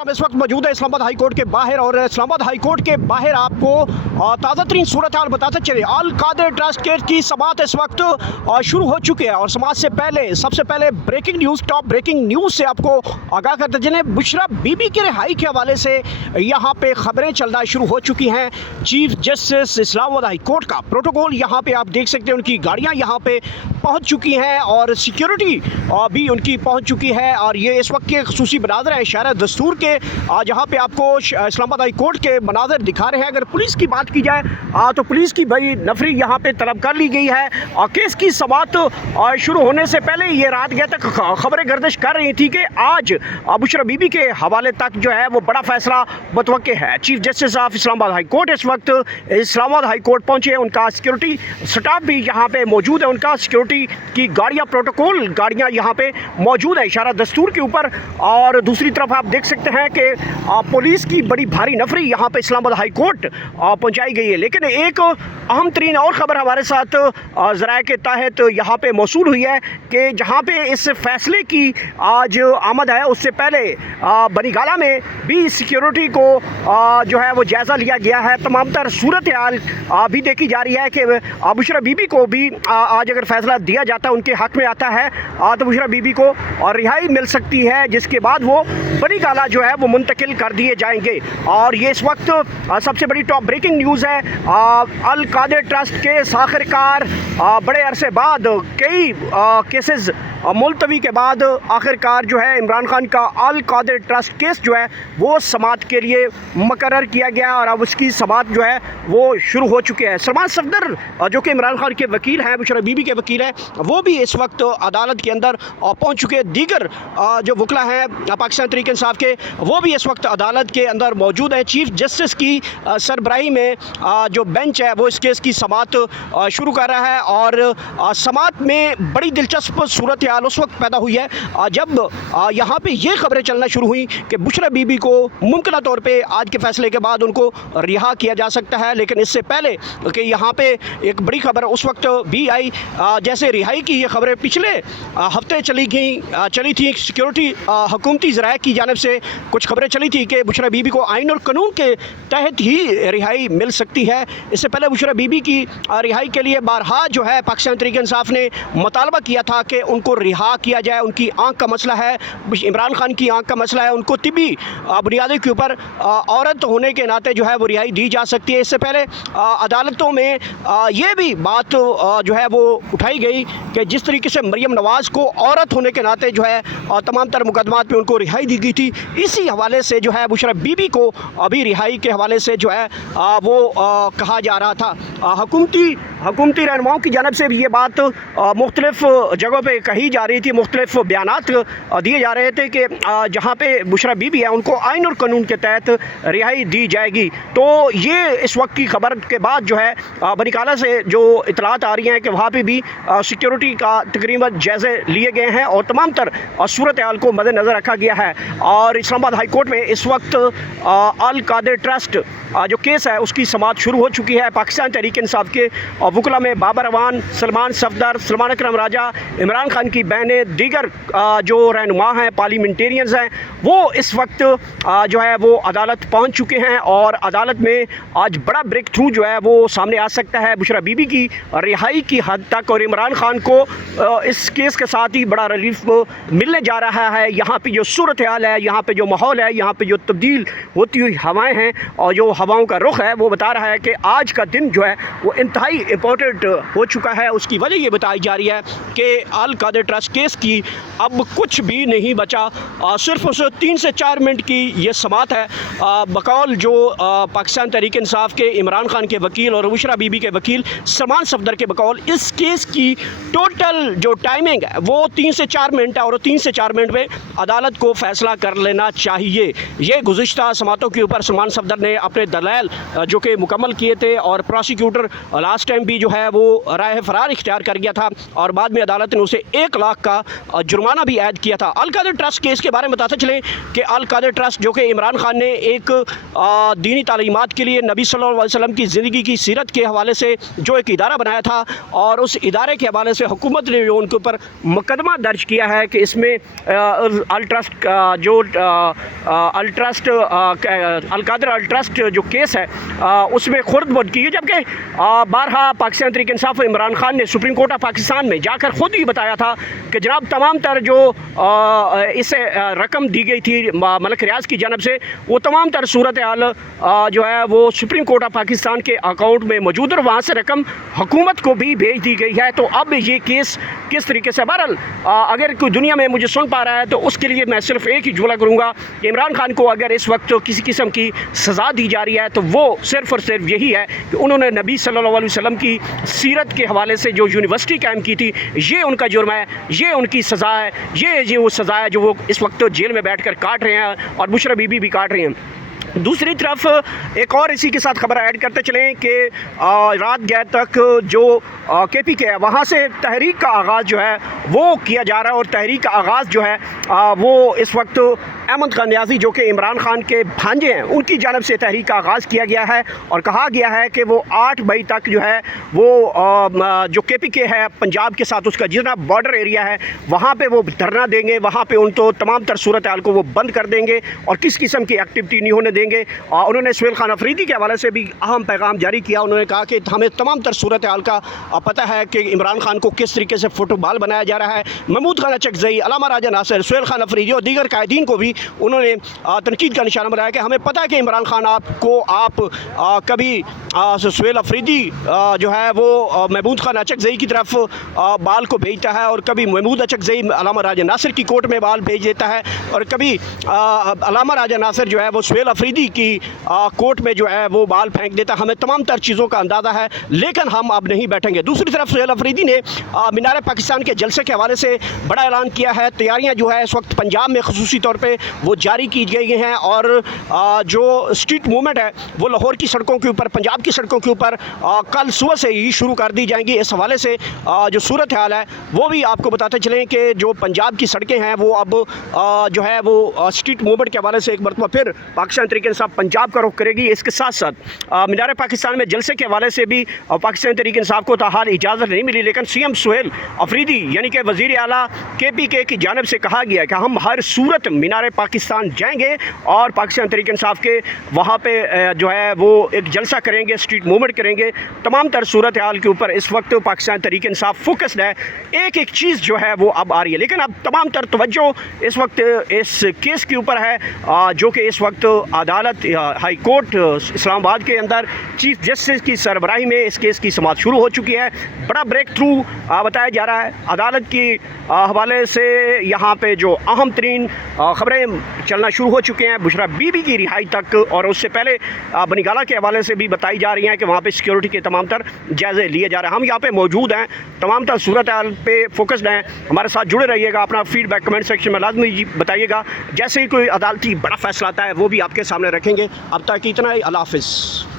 हम इस वक्त मौजूद है इस्लामाबाद हाई कोर्ट के बाहर और इस्लामाबाद हाई कोर्ट के बाहर आपको ताज़ा तरीन सूरत हाल बताते चले। अल कादिर ट्रस्ट केस की समाअत इस वक्त शुरू हो चुकी है और समाअत से पहले सबसे पहले breaking news, top breaking news से आपको आगाह करते चले। बुशरा बीबी के रिहाई के हवाले से यहाँ पे खबरें चलना शुरू हो चुकी हैं। Chief justice Islamabad high court का प्रोटोकॉल यहाँ पे आप देख सकते हैं, उनकी गाड़ियाँ यहाँ पे पहुँच चुकी हैं और सिक्योरिटी भी उनकी पहुँच चुकी है। और ये इस वक्त के खुसूसी मनाज़र है शहर दस्तूर के, जहाँ पे आपको इस्लामाबाद हाई कोर्ट के मनाज़र दिखा रहे हैं। अगर पुलिस की बात की जाए तो पुलिस की बड़ी नफरी यहाँ पे तलब कर ली गई है और केस की समाअत शुरू होने से पहले ये रात गए तक खबरें गर्दिश कर रही थी कि आज बुशरा बीबी के हवाले तक जो है वो बड़ा फैसला मुतवक्के है। Chief justice of Islamabad high court इस वक्त इस्लामाबाद हाई कोर्ट पहुँचे, उनका सिक्योरिटी स्टाफ भी यहाँ पे मौजूद है, उनका सिक्योरिटी की गाड़ियाँ, प्रोटोकॉल गाड़ियाँ यहाँ पे मौजूद है इशारा दस्तूर के ऊपर। और दूसरी तरफ आप देख सकते हैं कि पुलिस की बड़ी भारी नफरी यहाँ पे इस्लामाबाद हाई कोर्ट पहुँचाई गई है। लेकिन एक अहम तरीन और ख़बर हमारे साथ ज़राए के तहत यहाँ पे मौसूल हुई है कि जहाँ पे इस फैसले की आज आमद है उससे पहले बनीगाला में भी सिक्योरिटी को जो है वो जायज़ा लिया गया है। तमाम तर सूरत हाल भी देखी जा रही है कि बुशरा बीबी को भी आज अगर फैसला दिया जाता है, उनके हक़ में आता है तो बुशरा बीबी को और रिहाई मिल सकती है, जिसके बाद वो बनीगाला जो है वो मुंतकिल कर दिए जाएंगे। और ये इस वक्त सबसे बड़ी टॉप ब्रेकिंग न्यूज़ है। अल कादिर ट्रस्ट केस आखिरकार बड़े अरसे बाद कई केसेस मुलतवी के बाद आखिरकार जो है इमरान खान का अल कादिर ट्रस्ट केस जो है वो समाअत के लिए मुकर्रर किया गया और अब उसकी समाअत जो है वो शुरू हो चुकी है। सलमान सफदर जो कि इमरान खान के वकील हैं, बुशरा बीबी के वकील हैं, वो भी इस वक्त अदालत के अंदर पहुंच चुके हैं। दीगर जो वकला हैं पाकिस्तान तहरीक इंसाफ के, वो भी इस वक्त अदालत के अंदर मौजूद है। चीफ जस्टिस की सरबराही में जो बेंच है वो इस केस की समाअत शुरू कर रहा है और समाअत में बड़ी दिलचस्प सूरत हाल उस वक्त पैदा हुई है जब यहाँ पे ये खबरें चलना शुरू हुई कि बुशरा बीबी को मुमकिन तौर पे आज के फैसले के बाद उनको रिहा किया जा सकता है। लेकिन इससे पहले कि यहाँ पे एक बड़ी खबर उस वक्त भी आई, जैसे रिहाई की ये खबरें पिछले हफ्ते चली थी। सिक्योरिटी हुकूमती ज़राए की जानिब से कुछ खबरें चली थी कि बुशरा बीबी को आइन और कानून के तहत ही रिहाई मिल सकती है। इससे पहले बुशरा बीबी की रिहाई के लिए बारहा जो है पाकिस्तान तहरीक इंसाफ ने मुतालबा किया था कि उनको रिहा किया जाए। उनकी आंख का मसला है, इमरान खान की आंख का मसला है, उनको तिबी बुनियादों के ऊपर औरत होने के नाते जो है वो रिहाई दी जा सकती है। इससे पहले अदालतों में ये भी बात जो है वो उठाई गई कि जिस तरीके से मरियम नवाज़ को औरत होने के नाते जो है तमाम तर मुकदमात में उनको रिहाई दी गई थी, इसी हवाले से जो है बुशरा बीबी को अभी रिहाई के हवाले से जो है वो कहा जा रहा था। हुकूमती रहनुमाओं की जानब से भी ये बात मुख्तलिफ जगहों पे कही जा रही थी, मुख्तलिफ बयानात दिए जा रहे थे कि जहाँ पे बुशरा बीबी है उनको आइन और कानून के तहत रिहाई दी जाएगी। तो ये इस वक्त की खबर के बाद जो है बनीगाला से जो इतलात आ रही हैं कि वहाँ पे भी सिक्योरिटी का तकरीबन जायज़े लिए गए हैं और तमाम तर सूरत हाल को मद्देनज़र रखा गया है। और इस्लामाबाद हाई कोर्ट में इस वक्त अल कादिर ट्रस्ट जो केस है उसकी समाअत शुरू हो चुकी है। पाकिस्तान तहरीक इंसाफ के वकला में बाबर अवान, सलमान सफदर, सलमान अकरम राजा, इमरान खान की बहनें, दीगर जो रहनुमा हैं, पार्लियामेंटेरियंस हैं, वो इस वक्त जो है वो अदालत पहुंच चुके हैं और अदालत में आज बड़ा ब्रेक थ्रू जो है वो सामने आ सकता है। बुशरा बीबी की रिहाई की हद तक और इमरान खान को इस केस के साथ ही बड़ा रिलीफ मिलने जा रहा है। यहाँ पे जो सूरत हाल है, यहाँ पे जो माहौल है, यहाँ पे जो तब्दील होती हुई हवाएँ हैं और जो हवाओं का रुख है वो बता रहा है कि आज का दिन जो है वो इंतहाई इम्पोर्टेंट हो चुका है। उसकी वजह ये बताई जा रही है कि अल कादिर ट्रस्ट केस की अब कुछ भी नहीं बचा, सिर्फ उस 3 से 4 मिनट की ये समाअत है। बकौल जो पाकिस्तान तहरीक इंसाफ के इमरान खान के वकील और बुशरा बीबी के वकील सलमान सफदर के बकौल इस केस की टोटल जो टाइमिंग है वो 3 से 4 मिनट है और 3 से 4 मिनट में अदालत को फैसला कर लेना चाहिए। ये गुज़िश्ता समाअतों के ऊपर सलमान सफदर ने अपने दलाइल जो कि मुकम्मल किए थे और प्रोसिक्यूटर लास्ट टाइम भी जो है वो राह फरार इख्तियार कर गया था और बाद में अदालत ने उसे 1 लाख का जुर्माना भी ऐड किया था। अल कादिर ट्रस्ट केस के बारे में बताते चलें कि अल कादिर ट्रस्ट जो कि इमरान खान ने एक दीनी तालीमात के लिए नबी सल्लल्लाहु अलैहि वसल्लम की ज़िंदगी की सीरत के हवाले से जो एक इदारा बनाया था, और उस इदारे के हवाले से हुकूमत ने जो उनके ऊपर मुकदमा दर्ज किया है कि इसमें अल ट्रस्ट जो अल कादिर अल ट्रस्ट जो केस है उसमें खुर्द बुर्द की है, जबकि बारहा पाकिस्तान तहरीक इंसाफ इमरान खान ने सुप्रीम कोर्ट ऑफ पाकिस्तान में जाकर ख़ुद ही बताया था कि जनाब तमाम तर जो इसे रकम दी गई थी मलिक रियाज की जानब से, वो तमाम तर सूरत हाल जो है वो सुप्रीम कोर्ट ऑफ पाकिस्तान के अकाउंट में मौजूद और वहाँ से रकम हुकूमत को भी भेज दी गई है। तो अब ये केस किस तरीके से, बहरहाल अगर कोई दुनिया में मुझे सुन पा रहा है तो उसके लिए मैं सिर्फ एक ही जुमला करूँगा कि इमरान खान को अगर इस वक्त किसी किस्म की सज़ा दी जा रही है तो वो सिर्फ और सिर्फ यही है कि उन्होंने नबी सल्लल्लाहु अलैहि वसल्लम की सीरत के हवाले से जो यूनिवर्सिटी कायम की थी, ये उनका जुर्म है, ये उनकी सज़ा है, ये वो सज़ा है जो वो इस वक्त जेल में बैठ कर काट रहे हैं और बुशरा बीबी भी काट रही हैं। दूसरी तरफ एक और इसी के साथ खबर ऐड करते चलें कि रात गैर तक जो KPK है वहाँ से तहरीक का आगाज़ जो है वो किया जा रहा है, और तहरीक का आगाज़ जो है वो इस वक्त अहमद खान नियाज़ी जो कि इमरान खान के भांजे हैं उनकी जानब से तहरीक का आगाज़ किया गया है, और कहा गया है कि वो 8 मई तक जो है वो जो KPK है पंजाब के साथ उसका जितना बॉर्डर एरिया है वहाँ पे वो धरना देंगे, वहाँ पे उन तो तमाम तर सूरत हाल को वो बंद कर देंगे और किस किस्म की एक्टिविटी नहीं होने देंगे। उन्होंने सुहेल खान अफरीदी के हवाले से भी अहम पैगाम जारी किया। उन्होंने कहा कि हमें तमाम तर सूरत हाल का पता है कि इमरान खान को किस तरीके से फुटबॉल बनाया जा रहा है। महमूद खान अचकज़ई, अलामा राजा नासिर, सुहेल खान अफरीदी और दीगर कायदीन को भी उन्होंने तनकीद का निशाना बनाया कि हमें पता है कि इमरान खान आप कभी सुहेल अफरीदी जो है वो महमूद खान अचकज़ई की तरफ बाल को भेजता है, और कभी महमूद अचकज़ई अलामा राजा नासिर की कोर्ट में बाल भेज देता है, और कभी अलामा राजा नासिर जो है वो सुहेल अफरीदी की कोर्ट में जो है वो बाल फेंक देता। हमें तमाम तर चीज़ों का अंदाज़ा है, लेकिन हम अब नहीं बैठेंगे। दूसरी तरफ सुहेल अफरीदी ने मीनार पाकिस्तान के जलसे के हवाले से बड़ा ऐलान किया है। तैयारियां जो है इस वक्त पंजाब में ख़ुसूसी तौर पे वो जारी की गई हैं, और जो स्ट्रीट मूवमेंट है वो लाहौर की सड़कों के ऊपर, पंजाब की सड़कों के ऊपर कल सुबह से ही शुरू कर दी जाएंगी। इस हवाले से जो सूरत हाल है वो भी आपको बताते चलें कि जो पंजाब की सड़कें हैं वो अब जो है वो स्ट्रीट मूवमेंट के हवाले से एक मरतबा फिर पाकिस्तान तहरीक इंसाफ पंजाब का रुख करेगी। इसके साथ साथ मीनार पाकिस्तान में जलसे के हवाले से भी पाकिस्तान तहरीक इंसाफ को ताहाल इजाज़त नहीं मिली, लेकिन CM सुहेल अफरीदी यानी कि वज़ीर आला KPK की जानब से कहा गया कि हम हर सूरत मीनार पाकिस्तान जाएंगे और पाकिस्तान तहरीक इंसाफ के वहाँ पे जो है वो एक जलसा करेंगे, स्ट्रीट मूवमेंट करेंगे। तमाम तर सूरत हाल के ऊपर इस वक्त पाकिस्तान तहरीक इंसाफ फोकस्ड है। एक एक चीज़ जो है वो अब आ रही है, लेकिन अब तमाम तर तवज्जो इस वक्त इस केस के ऊपर है जो कि इस वक्त अदालत हाई कोर्ट इस्लामाबाद के अंदर चीफ जस्टिस की सरबराही में इस केस की समाअत शुरू हो चुकी है। बड़ा ब्रेक थ्रू बताया जा रहा है अदालत की हवाले से। यहाँ पे जो अहम तरीन ख़बरें चलना शुरू हो चुके हैं बुशरा बीबी की रिहाई तक, और उससे पहले बनीगाला के हवाले से भी बताई जा रही हैं कि वहाँ पे सिक्योरिटी के तमाम तर जायज़े लिए जा रहे हैं। हम यहाँ पे मौजूद हैं, तमाम तर सूरत हाल पे फोकस्ड हैं। हमारे साथ जुड़े रहिएगा, अपना फीडबैक कमेंट सेक्शन में लाजमी बताइएगा। जैसे ही कोई अदालती बड़ा फैसला आता है वो भी आपके सामने रखेंगे। अब तक इतना ही, अल्लाह हाफ़िज़।